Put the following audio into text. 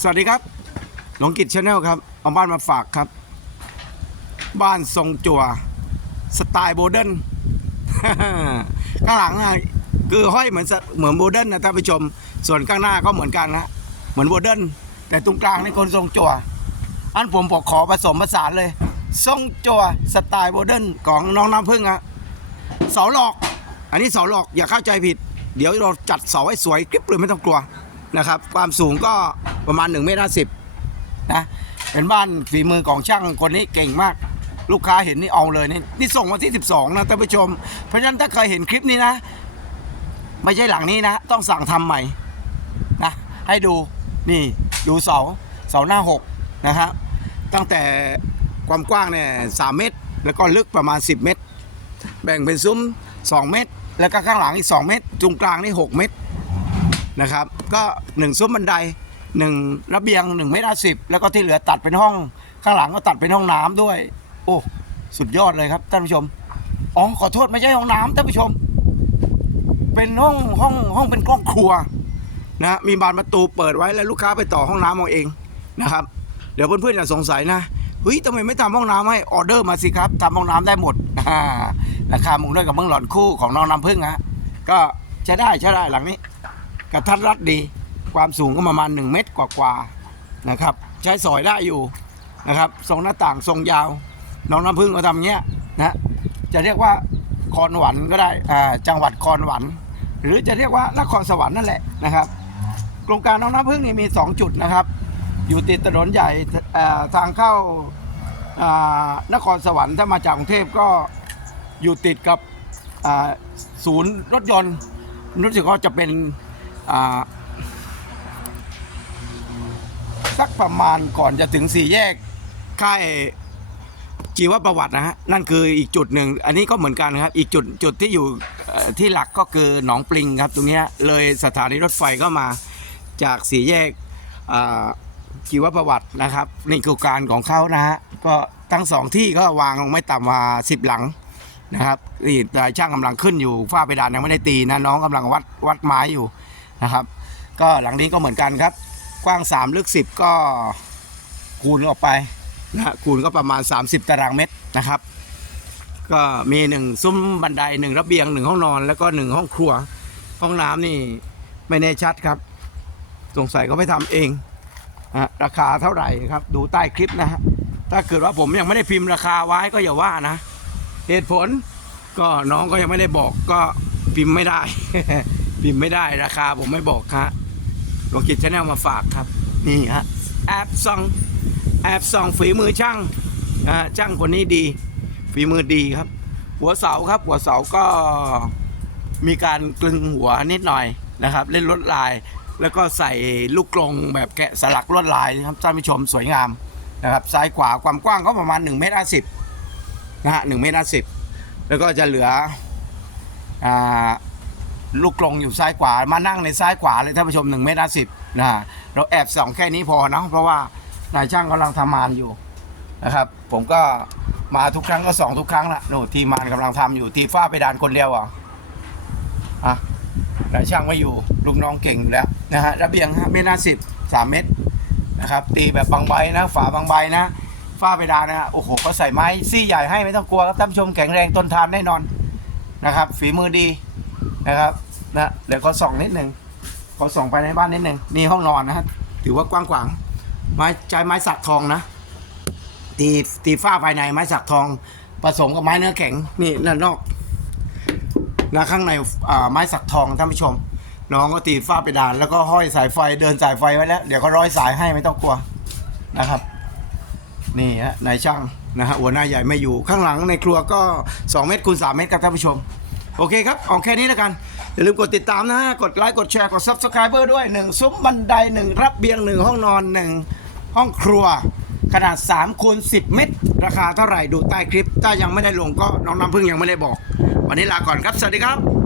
สวัสดีครับ หลวงกิจชาแนลครับ เอาบ้านมาฝากครับ บ้านทรงจั่วสไตล์โบเดนข้างหลังคือห้อยเหมือนเหมือนโบเดนนะท่านผู้ชม ส่วนข้างหน้าก็เหมือนกันนะเหมือนโบเดนแต่ตรงกลางนี่คนทรงจั่วอันผมบอกขอผสมผสานเลย ทรงจั่วสไตล์โบเดนของน้องน้ำพึ่งอะเสาหลอก อันนี้เสาหลอกอย่าเข้าใจผิด เดี๋ยวเราจัดเสาให้สวยกริบเลยไม่ต้องกลัวนะครับ ความสูงก็ ประมาณ1เมตรห้าสิบนะเป็นบ้านฝีมือของช่างคนนี้เก่งมาก ลูกค้าเห็นนี่เอาเลยนี่นี่ส่งวันที่ 12นะท่านผู้ชม เพราะฉะนั้นถ้าเคยเห็นคลิปนี้นะ ไม่ใช่หลังนี้นะ ต้องสั่งทำใหม่นะให้ดูนี่ดูเสาเสาหน้าหกนะครับตั้งแต่ความกว้างเนี่ยสเมตร แล้วก็ลึกประมาณ 10 เมตร แบ่งเป็นซุ้ม 2 เมตร แล้วก็ข้างหลังอีก 2 เมตรตรงกลางนี่ 6 เมตรนะครับ ก็ 1 ซุ้มบันได 1ระเบียง1เมตรสิบแล้วก็ที่เหลือตัดเป็นห้องข้างหลังก็ตัดเป็นห้องน้ำด้วย โอ้สุดยอดเลยครับท่านผู้ชมอ๋อขอโทษไม่ใช่ห้องน้ำท่านผู้ชม เป็นห้องห้องห้องเป็นห้องครัวนะมีบานประตูเปิดไว้แล้วลูกค้าไปต่อห้องน้ำเอาเองนะครับ เดี๋ยวเพื่อนๆอย่าสงสัยนะเฮ้ยทำไมไม่ทำห้องน้ำให้ออเดอร์มาสิครับทำห้องน้ำได้หมดอ่าราคามุงด้วยกับเบื้องหลอนคู่ของน้องน้ำพึ่งฮะก็ใช้ได้ใช้ได้หลังนี้กระทัดรัดดี ความสูงก็ประมาณ 1 เมตรกว่าๆนะครับ ใช้สอยได้อยู่นะครับทรงหน้าต่างทรงยาว น้องน้ำพึ่งก็ทำเงี้ยนะจะเรียกว่าคอนหวันก็ได้อ่าจังหวัดคอนหวัน หรือจะเรียกว่านครสวรรค์นั่นแหละนะครับโครงการน้องน้ำพึ่งนี่มี 2 จุดนะครับ อยู่ติดถนนใหญ่ทางเข้านครสวรรค์ถ้ามาจากกรุงเทพก็อยู่ติดกับศูนย์รถยนต์รู้สึกว่าจะเป็น สักประมาณก่อนจะถึงสี่แยกค่ายจีวประวัตินะฮะนั่นคืออีกจุดหนึ่ง อันนี้ก็เหมือนกันครับ อีกจุดจุดที่อยู่ที่หลักก็คือหนองปลิงครับ ตรงนี้เลยสถานีรถไฟก็มาจากสี่แยกอ่าชีวประวัตินะครับนี่คือการของเขานะฮะก็ทั้งสองที่ก็วางลงไม่ต่ำกว่าสิบหลังนะครับนี่แต่ช่างกำลังขึ้นอยู่ฝ้าเพดานยังไม่ได้ตีนะน้องกำลังวัดวัดไม้อยู่นะครับ ก็หลังนี้ก็เหมือนกันครับ กว้าง 3 ลึก 10 ก็คูณออกไปนะคูณก็ประมาณ 30 ตารางเมตรนะครับ ก็มีหนึ่งซุ้มบันไดหนึ่งระเบียงหนึ่งห้องนอนแล้วก็หนึ่งห้องครัว ห้องน้ำนี่ไม่แน่ชัดครับ สงสัยก็ไม่ทำเองฮะราคาเท่าไหร่ครับ ดูใต้คลิปนะฮะถ้าเกิดว่าผมยังไม่ได้พิมพ์ราคาไว้ก็อย่าว่านะ เหตุผลก็น้องก็ยังไม่ได้บอกก็พิมพ์ไม่ได้ พิมพ์ไม่ได้ราคาผมไม่บอกฮะลกิจชาแนลมาฝากครับ นี่ฮะแอบซองแอบซองฝีมือช่างอ่าช่างคนนี้ดี ฝีมือดีครับ หัวเสาครับ หัวเสาก็มีการกลึงหัวนิดหน่อยนะครับ เล่นลวดลาย แล้วก็ใส่ลูกกรงแบบแกะสลักลวดลายนะครับท่านผู้ชมสวยงามนะครับซ้ายขวาความกว้างก็ประมาณ1เมตรห้าสิบนะฮะหนึ่งเมตรห้าสิบแล้วก็จะเหลืออ่า ลูกกรงอยู่ซ้ายขวามานั่งในซ้ายขวาเลยท่านผู้ชม1เมตรห้าสิบนะฮะเราแอบส่องแค่นี้พอนะเพราะว่านายช่างกำลังทำงานอยู่นะครับ ผมก็มาทุกครั้งก็ส่องทุกครั้งละโน่ทีมานกำลังทำอยู่ทีฝ้าไปดานคนเดียวเหรอะอะนายช่างไม่อยู่ลูกน้องเก่งอยู่แล้วนะฮะระเบียงเมตรห้าสิบสามเมตรนะครับตีแบบบางใบนะ ฝาบางใบนะฝ้าเพดานนะฮะโอ้โหเขาใส่ไม้ซี่ใหญ่ให้ไม่ต้องกลัวครับท่านผู้ชมแข็งแรงทนทานแน่นอนนะครับ ฝีมือดี นะครับนะเดี๋ยวเขาส่องนิดหนึ่งเขาส่องไปในบ้านนิดหนึ่งนี่ห้องนอนนะฮะถือว่ากว้างขวางไม้ใช้ไม้สักทองนะตีตีฝ้าภายในไม้สักทอง ผสมกับไม้เนื้อแข็งนี่นั่นนอกนะข้างในอ่าไม้สักทองท่านผู้ชม น้องก็ตีฝ้าไปดาน แล้วก็ห้อยสายไฟเดินสายไฟไว้แล้ว เดี๋ยวก็ร้อยสายให้ไม่ต้องกลัวนะครับ นี่ฮะนายช่างนะฮะหัวหน้าใหญ่ไม่อยู่ข้างหลังในครัวก็ 2 เมตรคูณ3เมตรครับท่านผู้ชม โอเคครับเอาแค่นี้แล้วกัน อย่าลืมกดติดตามนะฮะกดไลค์กดแชร์กด subscriber ด้วย 1 ซุ้มบันได 1 รับเบียง 1 ห้องนอน 1 ห้องครัว ขนาด3คูณ10 เมตร ราคาเท่าไหร่ดูใต้คลิป ถ้ายังไม่ได้ลงก็น้องน้ำพึ่งยังไม่ได้บอก วันนี้ลาก่อนครับ สวัสดีครับ